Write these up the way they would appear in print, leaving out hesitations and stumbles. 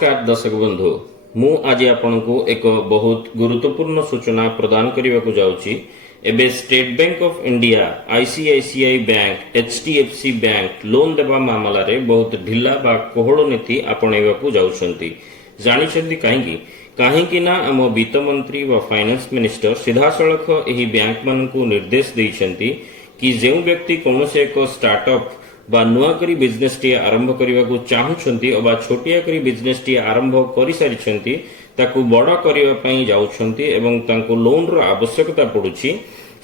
नमस्कार दर्शक बंधु मु आज आपको एक बहुत गुरुत्वपूर्ण सूचना प्रदान करने को जाऊँगी। एबे state bank of India, ICICI bank, HDFC bank loan देवा मामला रे बहुत ढिला बा कोहड़ नीति आपणेवा को जाउछंती। जानिछंती काहेकि ना आम वित्त मंत्री व फाइनेंस मिनिस्टर सीधासलख एही बैंक मान को निर्देश देइछंती कि जो व्यक्ति कौन से एक स्टार्टअप बा नुआ करी बिजनेस टी आरंभ करने को चाहूछंती अबा छोटिया करी बिजनेस टी आरंभ करि सारिछंती ताकू बड़ करबा पई जाउछंती एवं तांको लोन रो आवश्यकता पडुछि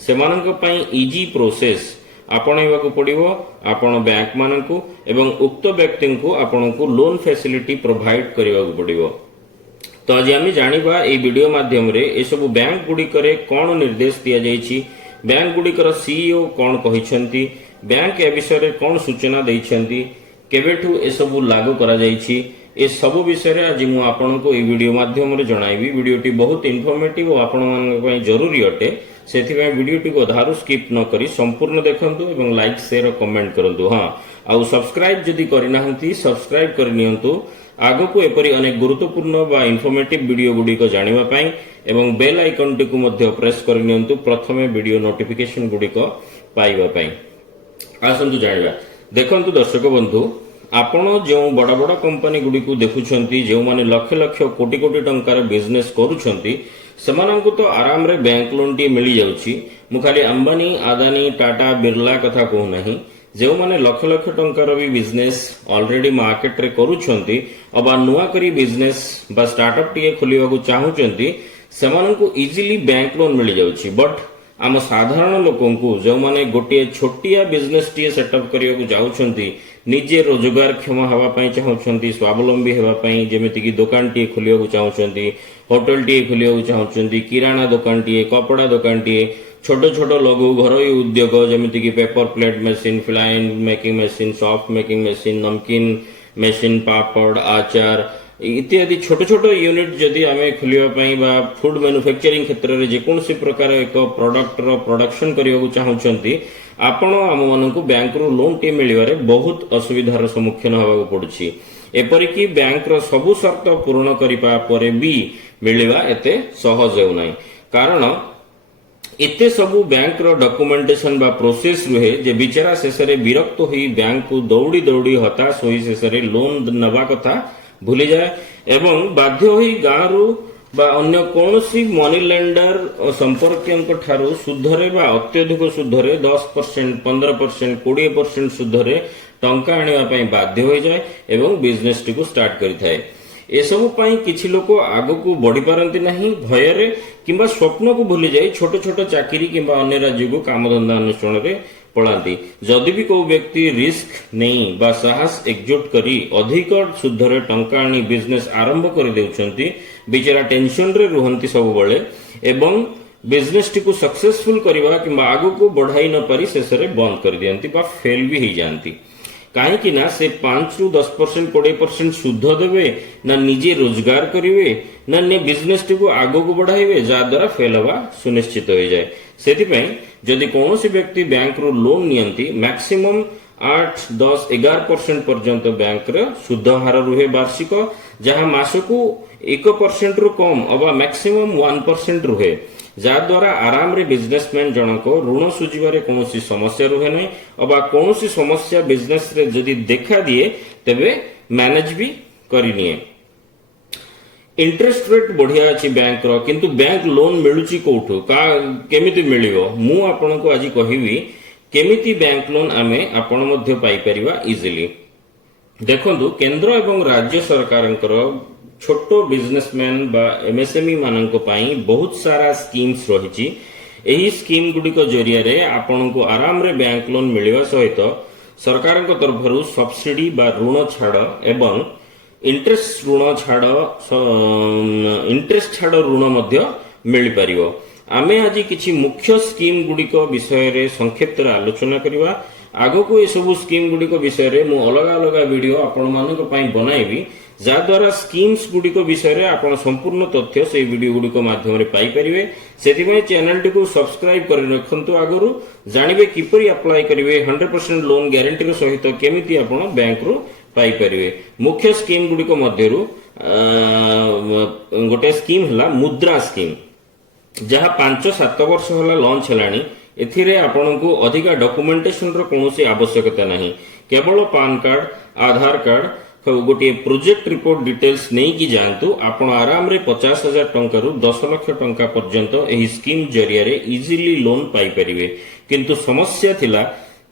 सेमानक पई इजी प्रोसेस आपणैबा को पड़िबो आपण बैंक मानकू एवं उक्त व्यक्ति को आपनको लोन फैसिलिटी प्रोवाइड करबा को पड़िबो। तो आज आम जानिबा ए वीडियो माध्यम रे ए सब बैंक गुडिकरे कोन निर्देश दिया जायछि, बैंक गुडिकर सीईओ कोन कहिसंती, बैंक ए विषय रे कोन सूचना दैछंती, केबेठू ए सब लागू करा जायछि, ए सब विषय रे आज मु आपनको ए वीडियो माध्यम रे जणाइबी। वीडियोटी बहुत इन्फॉर्मेटिव और आपण मानक पई जरूरी अटे, सेथिबे वीडियोटी को अधारु स्किप न करी संपूर्ण देखंतु एवं लाइक शेयर और कमेंट करंतु। हां आ सब्सक्राइब जदि करिनाहंती सब्सक्राइब कर नियंतु आगो को एपरी अनेक गुरुत्वपूर्ण बा इन्फॉर्मेटिव वीडियो गुडी को जानिबा पई एवं बेल आइकन टी को मध्य प्रेस कर नियंतु प्रथमे वीडियो नोटिफिकेशन गुडी को पाइबा पई। आसंतु जानिबा। देखंतु दर्शक बंधु आपण जो बड़ बड़ कंपनी गुडी को देखुछंती जो माने लक्ष लक्ष कोटी कोटी टंकार बिजनेस करूछंती सेमानंकु तो आराम रे बैंक लोन टी मिली जाउची। मु खाली अंबानी, अदानी, टाटा, बिरला कथा कहू नाही, जो माने लक्ष लक्ष टंकार भी बिजनेस ऑलरेडी मार्केट रे करूछंती अबा नुआ करी बिजनेस बा स्टार्टअप टी खोलिबा को चाहूछंती सेमानंकु इजीली बैंक लोन मिली जाउची। बट आम साधारण लोकंकु जो माने गोटे छोटिया बिजनेस टी सेटअप करिया को जाउछंती निजे रोजगार क्षम हवा पई चाहूछंती, स्वावलंबी हेबा पई, जेमिति कि दुकान टी खोलिया को चाहूछंती, होटल टी खोलिया को चाहूछंती, किराना दुकान टी, कपड़ा दुकान टी, छोट छोट लघु घरोई उद्योग जेमिति कि paper plate machine, feline making machine, soft making machine, नमकीन मशीन, पापड़, आचार इत्यादि छोट छोट यूनिट जदि आमे खोलिबा पई बा फूड मैन्युफैक्चरिंग क्षेत्र रे जेकोनसी प्रकार एक प्रोडक्ट रो प्रोडक्शन करिया को चाहूछंती आपण आम मानकु बैंक रो लोन टी मिलिबारे बहुत असुविधार सम्मुखीन होबा पडुछि। एपरि कि बैंक रो सब शर्त पूर्ण करिपा परे भी मिलिबा एते सहज हेउ नै, कारण एते सबु बैंक रो डॉक्यूमेंटेशन बा प्रोसेस रुहे जे बिचारा शेषरे विरक्त होई बैंक को दौड़ी दौड़ी हताश होई शेषरे लोन नबा कथा भूली जाए एवं बाध्य होई गाँरु बा अन्य कौनसी मनी लेंडर संपर्क ठारू सुधरे बा अत्यधिक सुधरे 10%, 15%, 20% सुधरे टंका आनिबा पई बाध्य हो जाए एवं बिजनेस टी को स्टार्ट करि थाए। एसबु पई किछि लोक आगो को बढ़ी पारंती नहीं, भयरे किंबा स्वप्न को भूली जाए छोट छोट चाकरी किंबा अन्य राज्य को कामधंदा अनुष्ठान रे पड़ाती। जदि भी को व्यक्ति रिस्क नहीं बा साहस एकजुट करी अधिक सुधरे टंका आनी बिजनेस आरंभ कर देउछंती बिचारा टेंशन रे रुहंती सब बळे एवं बिजनेस टी को सक्सेसफुल करबा किंबा आगो को बढ़ाई न पारी शेषरे बंद कर दियंती बा फेल भी ही जानती। काहेकि ना से 5 रु 10%, 20% सुध देवे ना निजे रोजगार करिवे ना ने बिजनेस टी को आगो को बढ़ाइबे जा द्वारा फेल हवा सुनिश्चित हो जाए। सेति पई जदि कौनसी व्यक्ति बैंक रो लोन नियंती मैक्सिमम 8, 10, 11% पर्यंत बैंक रे सुध हार रुहे वार्षिक, जहां मासकू 1% रु कम अबा मैक्सिमम 1% रुहे, जा द्वारा आराम रे बिजनेसमैन जनक ऋण सुझिबारे कौनसी समस्या रुहे नै अबा कौनसी समस्या बिजनेस रे जदि देखा दिए तेबे मैनेज भी करिनिए। इंटरेस्ट रेट बढ़िया अछि बैंक रो, किंतु बैंक लोन मिलुची कोठु का केमिति मिलिवो मु आपनको आज कहिबी केमिति बैंक लोन आमे आपण मध्य पाई परिबा इजीली। देखंतु केंद्र एवं राज्य सरकारंकर छोटो बिजनेसमैन बा एमएसएमई माननको पाई बहुत सारा स्कीम्स रहिछि। एही स्कीम गुडिको जरिया रे आपनको आराम रे बैंक लोन मिलिबा सहित सरकारक तरफरु सब्सिडी बा ऋण छाड़ एवं इंटरेस्ट छाड़ ऋण मध्य मिल पारिबो। आमे आज किछि मुख्य स्कीम गुडिको विषय रे संक्षिप्त आलोचना करिबा। आगो को ये सब स्कीम गुडिको विषय रे मु अलग अलग वीडियो आपण मानक पई बनाइबी, जा द्वारा स्कीम्स गुडिको विषय रे आपण संपूर्ण तथ्य से वीडियो गुडिको माध्यम रे पाई परिबे। सेतिमे चैनल टी को सब्सक्राइब कर रखंतु, आगरु जानिबे किपरि अप्लाई करिवे 100% लोन ग्यारंटी रो सहित केमिति आपण बैंक रो पाई परिवे। मुख्य स्कीम गुडिको मध्यरु गोटे स्कीम है मुद्रा स्कीम जहाँ 5-7 वर्ष होला लॉन्च हेलानी एथिरे आपनको अधिका डॉक्यूमेंटेशन रो कोनोसी आवश्यकता नहीं केवल पान कार्ड आधार कार्ड गोटे प्रोजेक्ट रिपोर्ट डिटेल्स नहीं कि जानतु आपण आराम रे 50,000 टंका रु 10 लाख टंका पर्यंत एही स्कीम जरिया रे इजीली लोन पाई परिवे किंतु समस्या थिला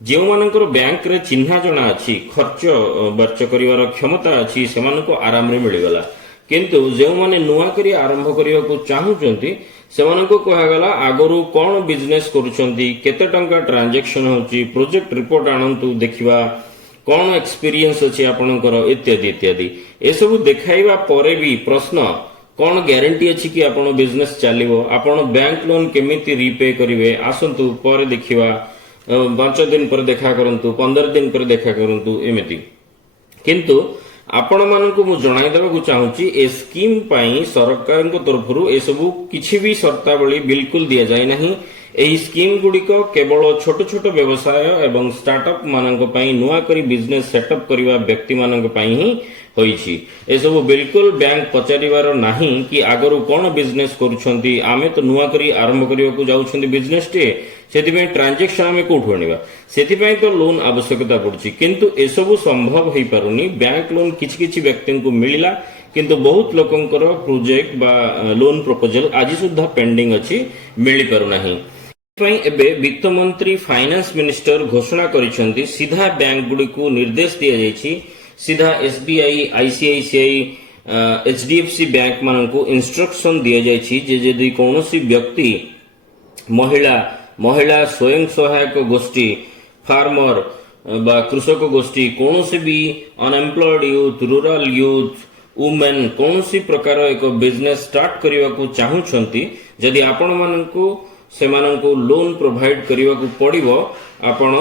जो मानकर बैंक रे चिन्हा जना अछि खर्च बर्च करिवार क्षमता अछि सेमानको आराम रे मिलिगला किंतु जो माने नुआ करी आरंभ करिया को चाहुचंती सेमानको कहगला आगरु कोन बिजनेस करूचंती केते टंका ट्रांजैक्शन होची प्रोजेक्ट रिपोर्ट आनंतु देखिबा कोन एक्सपीरियंस अछि आपनकर इत्यादि इत्यादि ए सब देखाइबा परे भी प्रश्न कोन ग्यारंटी अछि कि आपण बिजनेस चलिबो आपण बैंक लोन केमिति रीपे करिवे आसंतु परे देखिबा 5 दिन पर देखा करंतु 15 दिन पर देखा करंतु एमिति किंतु आपण मानकु मु जणाई देबा चाहूची ए स्कीम पाई सरकार को तरफरु ए सब किछि भी शर्तावली बिल्कुल दिया जाय नहीं एही स्कीम गुडिको केवल छोट छोट व्यवसाय एवं स्टार्टअप मानक पाई नुआ करी बिजनेस सेटअप करिवा व्यक्ति मानक पाई ही होईची ए सब बिल्कुल बैंक पचारिवार नाही कि आगरु कोन बिजनेस करूछंती आमे तो नुआ करी आरंभ करिवा को जाउछंती बिजनेस टे सेति ट्रांजैक्शन आमे कोठु आनिबा सेति तो लोन आवश्यकता पड़ुची किंतु ए सब संभव होई पारुनी बैंक लोन किछि किछि व्यक्ति को मिलिला किंतु बहुत लोकंकर प्रोजेक्ट बा लोन प्रपोजल आज सुद्धा पेंडिंग अछि मिलि पारु नाही एबे वित्त मंत्री फाइनेंस मिनिस्टर घोषणा करिसेंती सीधा बैंक गुडी को निर्देश दिया जायछि सीधा एसबीआई आईसीआईसीआई एचडीएफसी बैंक मान को इंस्ट्रक्शन दिया जायछि जे यदि कोनोसी व्यक्ति महिला महिला स्वयं सहायक गोष्ठी फार्मर बा कृषक गोष्ठी कोनोसी भी unemployed youth rural youth women कोनोसी प्रकार एक बिजनेस स्टार्ट करबा को चाहुछंती जदि आपण मानकू सेमानंकु लोन प्रोवाइड करबा को पड़िबो आपण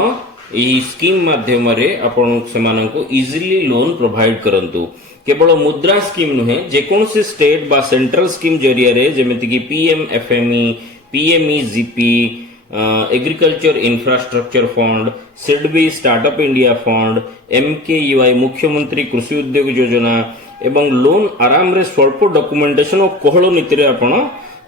ई स्कीम माध्यम रे आपण सेमानंकु इजीली लोन प्रोवाइड करंतु केवल मुद्रा स्कीम नुहे जे कोनोसी स्टेट बा सेंट्रल स्कीम जरिया रे जेमिति कि PMFME PMEGP agriculture infrastructure fund SIDBI startup India fund MKUI मुख्यमंत्री कृषि उद्योग योजना एवं लोन आराम रे स्वल्प डॉक्यूमेंटेशन और कोहଳ नीति रे आपण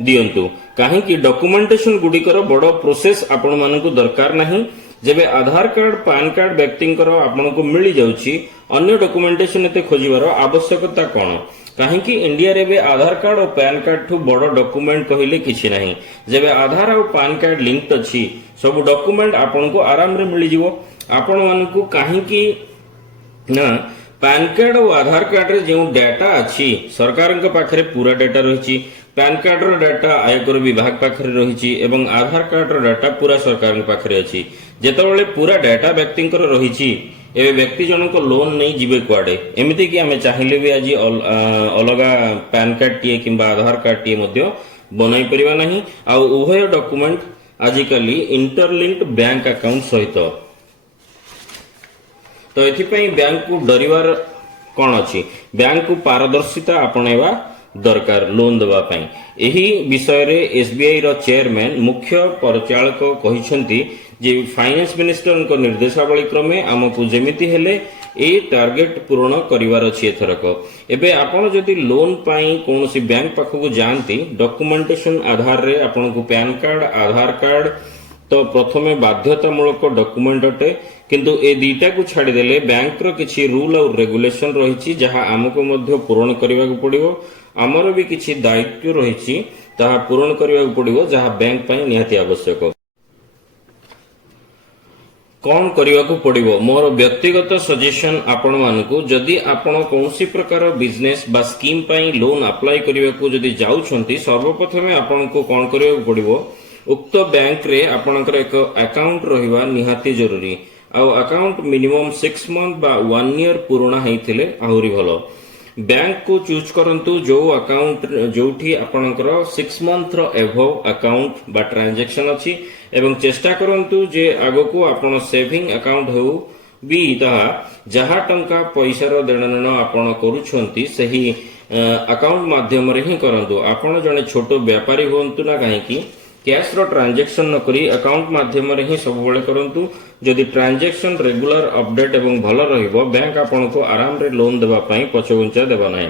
दियंतु काहे कि डॉक्यूमेंटेशन गुडिकर बड़ प्रोसेस आपण मानकु दरकार नाही जेबे आधार कार्ड पैन कार्ड व्यक्तिंकर आपण को मिली जाउची अन्य डॉक्यूमेंटेशन एते खोजिबार आवश्यकता कोन काहे कि इंडिया रे बे आधार कार्ड और पैन कार्ड ठु बड़ डॉक्यूमेंट कहिले किछि नाही जेबे आधार और पैन कार्ड लिंक अछि सब डॉक्यूमेंट आपण को आराम रे मिली जिवो आपण मानकु काहे कि ना पैन कार्ड और आधार कार्ड रे जो डाटा अछि सरकार के पाखरे पूरा डाटा रहिछि पैन कार्ड रो डाटा आयकर विभाग पाखरे रहिछि एवं आधार कार्ड रो डाटा पूरा सरकार के पाखरे अछि जेतबेले पूरा डाटा व्यक्तिंकर रहिछि एबे व्यक्ति जनक लोन नहीं जिबे कुआडे एमिति कि हमें चाहिले भी आज अलगा पैन कार्ड टीए किंबा आधार कार्ड टीए मध्य बनाई परिबा नाही आ उभय डॉक्यूमेंट आजिकली इंटरलिंक्ड बैंक अकाउंट सहित तो एथिपई बैंक को डरिवार कोन अछि बैंक को पारदर्शिता अपनेवा दरकार लोन देवा पई एही विषय रे एसबीआई रो चेयरमैन मुख्य परिचालक कहिसंती जे फाइनेंस मिनिस्टर को निर्देशावली क्रमे हमकु जेमिति हेले ए टार्गेट पूर्ण करिवार अछि एथरक एबे आपण जदि लोन पाई कोनोसी बैंक पाखकु जानती डॉक्यूमेंटेशन आधार रे आपण को पैन कार्ड आधार कार्ड तो प्रथमे बाध्यतामूलक डॉक्यूमेंट अटे किंतु ए दीटा को छाड़ी देले बैंक रो किछि रूल और रेगुलेशन रहिछि जहा हमको मध्य पूर्ण करबा को पड़िबो आमर भी किछि दायित्व रहिछि ताहा पूर्ण करबा को पड़िबो जहा बैंक पई निहाती आवश्यक कौन करबा को पड़िबो मोर व्यक्तिगत सजेशन आपण मानकु जदि आपण कोनसी प्रकार बिजनेस बा स्कीम पई लोन अप्लाई करबा को जदि जाउछंती सर्वप्रथमे आपण को कोन करबा को पड़िबो उक्त बैंक रे आपणकर एक अकाउंट रहिबा निहाती जरूरी आ अकाउंट मिनिमम 6 मंथ बा 1 ईयर पुराना हेथिले आहुरी भलो बैंक को चूज करंतु जो अकाउंट जोठी आपणकर 6 मंथ रो एभव अकाउंट बा ट्रांजैक्शन अछि एवं चेष्टा करंतु जे आगो को आपण सेविंग अकाउंट हो भी ताहा जहा टंका पैसा रो देणनेन आपण करूछंती सही अकाउंट माध्यम रे ही करंतु आपण जने छोटो व्यापारी होंतु ना काहे कि कैश रो ट्रांजैक्शन न करी अकाउंट माध्यम रे ही सब बेले करंतु जदि ट्रांजैक्शन रेगुलर अपडेट एवं भलो रहिबो बैंक आपन को आराम रे लोन देबा पई पछगुंचा देबा नै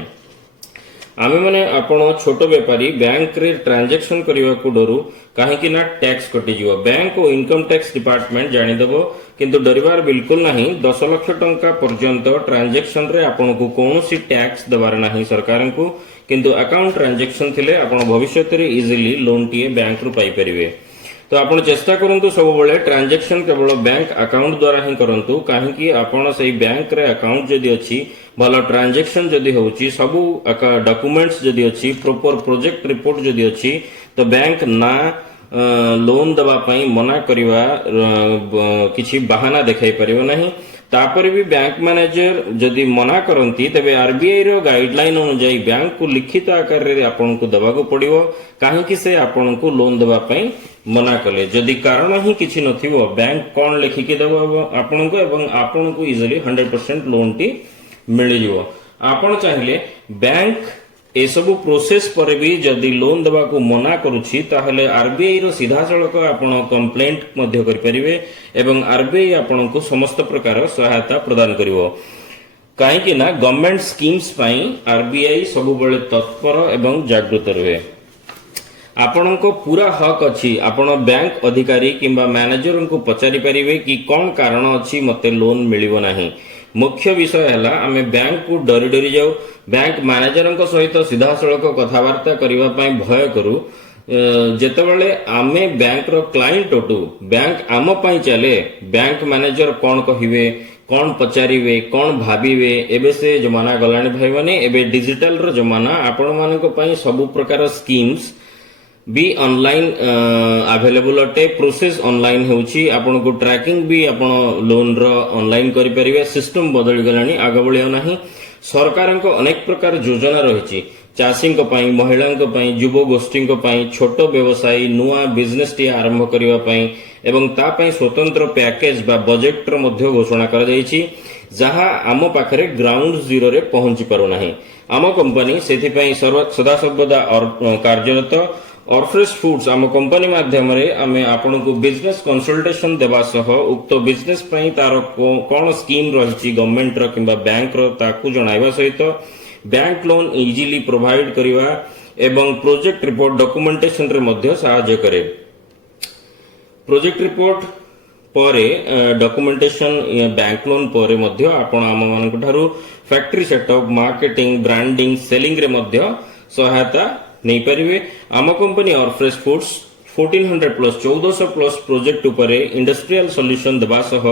आमे माने आपण छोट व्यापारी बैंक रे ट्रांजैक्शन करने को डरू कहीं ना टैक्स कटि जीवो बैंक और इनकम टैक्स डिपार्टमेंट जानिदेव किंतु डरबार बिल्कुल नहीं 10 लाख टंका पर्यंत ट्रांजैक्शन रे आपण को कौन सी टैक्स देवार नहीं सरकार को किंतु अकाउंट ट्रांजैक्शन थिले आपण भविष्य रे इजीली लोन टीए बैंक रु पाई परिवे। तो आपण चेष्टा करंतु सब बेले ट्रांजैक्शन केवल बैंक अकाउंट द्वारा ही करंतु काहेकि आपण सही बैंक रे अकाउंट जदी अछि भलो ट्रांजैक्शन जदी होउची सबु डॉक्यूमेंट्स जदी अछि प्रॉपर प्रोजेक्ट रिपोर्ट जदी अछि तो बैंक ना लोन दबा पई मना करिवा किछि बहाना देखाई परिबो नहीं। तापर भी बैंक मैनेजर जदि मना करती तेबे आरबीआई रो गाइडलाइन अनुसार बैंक को लिखित आकार रे आपन को दबाको पड़िवो काहेकि से आपन को लोन दबा पई मना कले जदि कारण ही किछि नथिवो बैंक कोन लिखिके दबो आपन को एवं आपन को इजीली 100% लोन टी मिल जिवो। आपन चाहिए बैंक ए सब प्रोसेस पर भी जदि लोन देवा को मना करुछि ताहले आरबीआई रो सीधा सड़क आपण कंप्लेंट मध्य करि परिबे एवं आरबीआई आपण को समस्त प्रकार सहायता प्रदान करिवो काहेकि ना गवर्नमेंट स्कीम्स पई आरबीआई सब बेले तत्पर एवं जागृत रहे। आपण को पूरा हक अछि आपण बैंक अधिकारी किंबा मैनेजर को पचारि परिबे कि कोन कारण अछि मते लोन मिलिबो नाही। मुख्य विषय है आमे बैंक को डरी डरी जाऊ बैंक मैनेजर सहित सीधा सड़क कथबार्ता करने भय करू जेतेबेले आमे बैंक रो क्लाइंट अटू बैंक आम पाई चले बैंक मैनेजर कौन कहिवे कौन पचारिवे कौन भाविवे एबे से जमाना गलानी भाई माने एबे डिजिटल रो जमाना आपण मानको पई सब प्रकार स्कीम्स भी ऑनलाइन अवेलेबल अटे प्रोसेस ऑनलाइन होउची आपण को ट्रैकिंग भी आपण लोन रो ऑनलाइन करि परिबे सिस्टम बदल गलानी आग बळियो नाही। सरकार को अनेक प्रकार योजना रहिची चाषी महिला युव गोष्ठी छोट व्यवसायी नुआ बिजनेस टी आरंभ करने एवं तापाई स्वतंत्र पैकेज बा बजेट रो मध्य घोषणा कर जायछि जहां आम पाखरे ग्राउंड जीरो रे पहुंची पारु नाही। आम कंपनी सेथिपाई सदा सर्वदा कार्यरत ऑर्फ्रेश फूड्स आम कंपनी माध्यम रे आमे आपन को बिजनेस कंसल्टेशन देबा सह उक्त बिजनेस पई तार कोन स्कीम रहिछि गवर्नमेंट रो किबा बैंक रो ताकू जणाइबा सहित बैंक लोन इजीली प्रोवाइड करिवा एवं प्रोजेक्ट रिपोर्ट डॉक्यूमेंटेशन रे मध्य सहायता करे। प्रोजेक्ट रिपोर्ट परे डॉक्यूमेंटेशन बैंक लोन परे मध्य आपण आम मानक ठारू factory setup marketing branding selling रे मध्य सहायता नहीं परिवे। आम company Orfresh Foods 1400 plus 1400 plus project उपरे इंडस्ट्रियल सॉल्यूशन दबा सह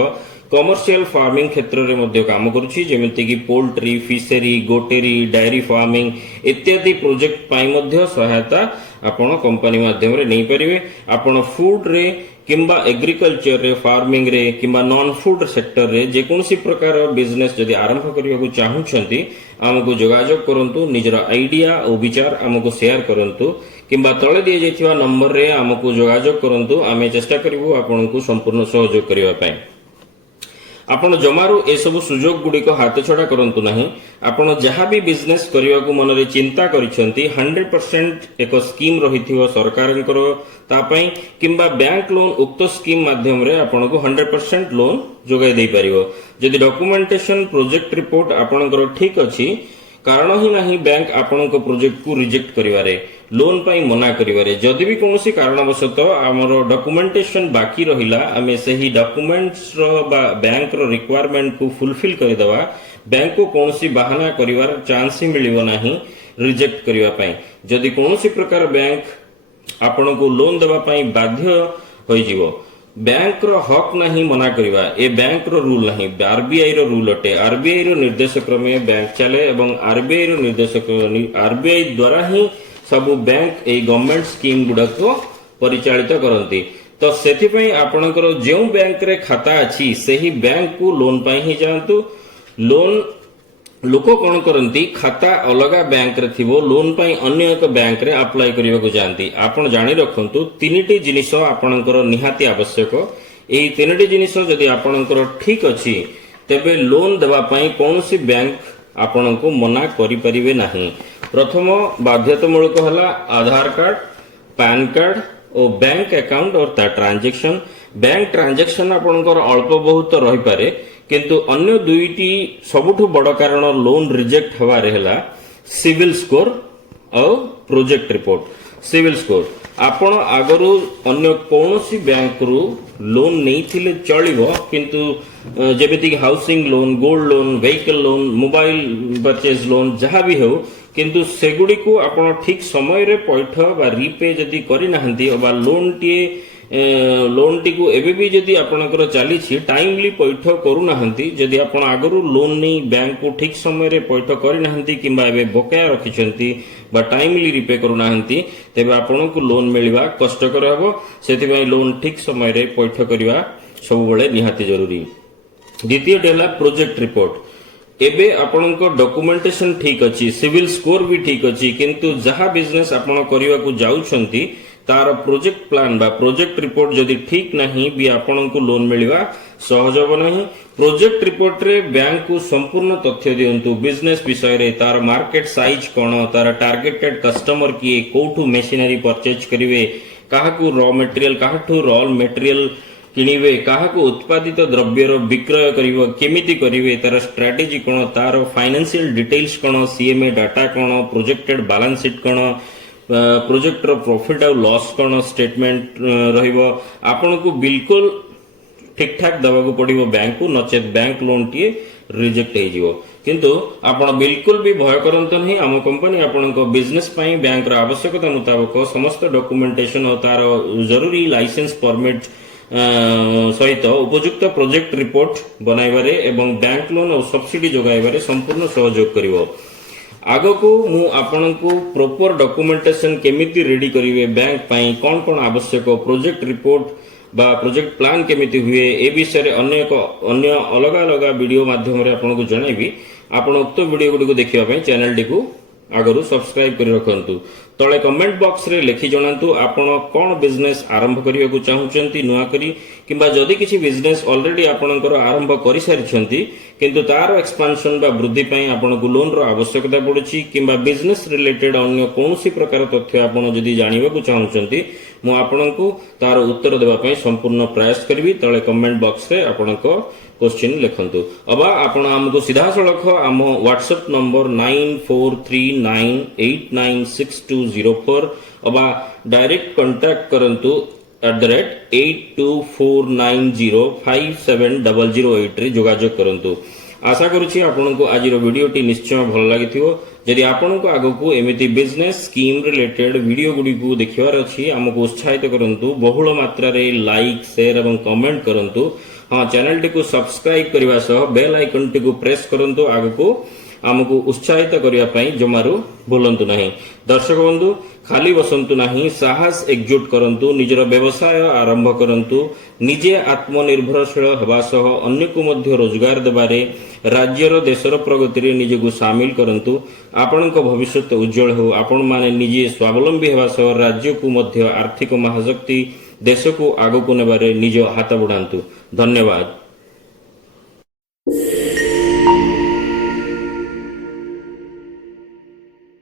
कमर्शियल फार्मिंग क्षेत्र रे मध्य काम करूछि जेमिति कि पोल्ट्री फिशरी गोटेरी डायरी फार्मिंग इत्यादि प्रोजेक्ट पाई मध्य सहायता आपण कंपनी माध्यम रे नहीं परिवे। आपण फूड रे किंबा एग्रीकल्चर रे फार्मिंग रे किंबा नॉन फूड सेक्टर रे जे कोनसी प्रकार बिजनेस जदि आरंभ करिया को चाहुछंती हमको जोगाजोग करंतु निजर आइडिया और विचार हमको शेयर करंतु किंबा तळे दिए जेथिवा नंबर रे हमको जोगाजोग करंतु आमे चेष्टा करिवु आपनको संपूर्ण सहयोग करिवा पय। आपण जमारू ए सब सुजोग गुडी को हाथ छडा करंतु नाही। आपण जहां भी बिजनेस करिवा को मन रे चिंता करिसंती 100% एक स्कीम रहिथिवो सरकारनकर ता पई किंबा बैंक लोन उक्त स्कीम माध्यम रे आपण को 100% लोन जोगाई दे परिवो। जदि डॉक्यूमेंटेशन प्रोजेक्ट रिपोर्ट आपणकर ठीक अछि कारण ही नहीं बैंक आपण को प्रोजेक्ट को रिजेक्ट करिवारे लोन पाई मना करिवारे जदि भी कोनोसी कारणवशतः हमरो डॉक्यूमेंटेशन बाकी रहिला आमे सही डॉक्यूमेंट्स रो बा बैंक रो रिक्वायरमेंट को फुलफिल करि दवा बैंक को कोनोसी बहाना करिवार चांस ही मिलिबो नाही रिजेक्ट करिवा पई। जदि कोनोसी प्रकार बैंक आपण को लोन देवा पई बाध्य होई जीवो बैंक रो हक नहीं मना करिवा ए बैंक रो रूल नहीं आरबीआई रो रूल अटे। आरबीआई रो निर्देश क्रमे बैंक चले एवं आरबीआई रो निर्देश आरबीआई द्वारा ही सब बैंक ए गवर्नमेंट स्कीम गुडा को परिचालित करंती। तो सेथि पई आपनकर जेउ बैंक रे खाता अछि सेही बैंक को लोन पई ही जानतु। लोन लोक कौन करती खाता अलग बैंक रे थिबो लोन पई अन्य एक बैंक रे अप्लाई करिवा को जानती। आपण जानि रखंतु तीनटी जिनिस आपणकर निहाती आवश्यक। एही तीनटी जिनिस जदि आपणकर ठीक अछि तेबे लोन देवा पई कोनोसी बैंक आपण को मना करि परिबे नाही। प्रथम बाध्यतामूलक हला आधार कार्ड पैन कार्ड और बैंक अकाउंट और ता ट्रांजैक्शन। बैंक ट्रांजैक्शन आपणकर अल्प बहुत रहि पारे किंतु अन्य दुईटी सबुठु बड़ कारण लोन रिजेक्ट हवारे हला सिविल स्कोर और प्रोजेक्ट रिपोर्ट सिविल स्कोर आपण आगरू अन्य कौनसी बैंक रु लोन नहीं थिले चलिबो किंतु जेमिति housing loan gold loan vehicle loan mobile purchase loan जहाँ भी हो किंतु सेगुडी को आपण ठीक समय रे पैठ बा रीपे जदी करि नाहंती बा लोन टी को एबे भी जदी आपनकर चली टाइमली पैठ करू नाहंती जदी आपण आगरू लोन नहीं बैंक को ठीक समय रे पैठ करि नाहंती किंबा एबे बकाया रखिछंती बा टाइमली रिपे करू नाहंती तेबे आपण को लोन मिलवा कष्टकर हबो सेति पई लोन ठीक समय रे पैठ करबा सब बेले निहाती जरूरी। द्वितीय डेला प्रोजेक्ट रिपोर्ट एबे आपनको डॉक्यूमेंटेशन ठीक अछि सिविल स्कोर भी ठीक अछि किंतु जहा बिजनेस आपण करिवा को जाउछंती तार प्रोजेक्ट प्लान बा प्रोजेक्ट रिपोर्ट जदि ठीक नहीं भी आपण को लोन मिलवा सहज हो नहीं। प्रोजेक्ट रिपोर्ट रे बैंक को संपूर्ण तथ्य दियंतु बिजनेस विषय रे तार मार्केट साइज कोन तार टार्गेटेड कस्टमर किए कोठू मशीनरी परचेज करिवे काहाकू रॉ मटेरियल काहाठू रॉ मटेरियल किनिवे काहाकू उत्पादित द्रव्यर विक्रय करिवो केमिति करिवे तार स्ट्रेटजी कोन तार फाइनेंशियल डिटेल्स कोन सीएमए डाटा कोन प्रोजेक्टेड बैलेंस शीट कोन प्रोजेक्ट रो प्रॉफिट और लॉस कोन स्टेटमेंट रहिबो आपन को बिल्कुल ठीक ठाक दबा को पड़िबो बैंक को नचेत बैंक लोन टी रिजेक्ट हे जिवो किंतु आपण बिल्कुल भी भय करंत नहीं आम कंपनी आपण को बिजनेस पई बैंक रो आवश्यकता मुताबिक समस्त डॉक्यूमेंटेशन और तार जरूरी लाइसेंस परमिट सहित उपयुक्त प्रोजेक्ट रिपोर्ट बनाइबारे एवं बैंक लोन और सब्सिडी जोगाइबारे संपूर्ण सहयोग करिवो। आगो को मु आपण को प्रॉपर डॉक्यूमेंटेशन केमिति रेडी करिवे बैंक पई कोन कोन आवश्यक प्रोजेक्ट रिपोर्ट बा प्रोजेक्ट प्लान केमिति हुए ए विषय रे अन्य अलग अलग वीडियो माध्यम रे आपण को जणैबी आपण उक्त वीडियो गुडी को देखिबा पई चैनल टी को आगरू सब्सक्राइब करि रखंतु तळे कमेंट बॉक्स रे लिखि जणांतु आपण कोन बिजनेस आरंभ करिया को चाहुचंती नुआ करी किंबा जदि किछि बिजनेस ऑलरेडी आपणकर आरंभ करि सारिछंती किंतु तार एक्सपांशन बा वृद्धि पई आपण को लोन रो आवश्यकता पडुछि किंबा बिजनेस रिलेटेड अन्य कोनोसी प्रकार तथ्य आपण जदि जानिबा को चाहुचंती मु आपणको तार उत्तर देबा पई संपूर्ण प्रयास करबी तळे कमेंट बॉक्स रे आपणको क्वेश्चन लिखंतु अबा आपण हमको सीधा सळख आम व्हाट्सएप नंबर 9439896204 अबा डायरेक्ट कांटेक्ट करंतु @8249057008 रे जोगाजोग करंतु। आशा करूछि आपनको आज वीडियोटी निश्चय भल लागिथिबो जदि आपनको आगो को एमिति बिजनेस स्कीम रिलेटेड वीडियो गुडी को देखिवार अछि हमको उत्साहित करंतु बहुल मात्रा रे लाइक शेयर एवं कमेंट करंतु हाँ चैनल टी को सब्सक्राइब करने सह बेल आइकन टी को प्रेस करंतु आगो को आमको उत्साहित करने पई जमारू भूलंतु नहीं। दर्शक बंधु खाली बसंतु नहीं साहस एकजुट करंतु निजर व्यवसाय आरंभ करंतु निजे आत्मनिर्भरशील हवा सह अन्य को मध्य रोजगार देबारे राज्यर देशर प्रगति रे निजे को शामिल करंतु आपनक भविष्य उज्जवल हो आपण माने निजे स्वावलंबी हवा सह राज्य को मध्य आर्थिक महाशक्ति देश को आगो को नेबारे निज हाथ बढ़ांतु। धन्यवाद।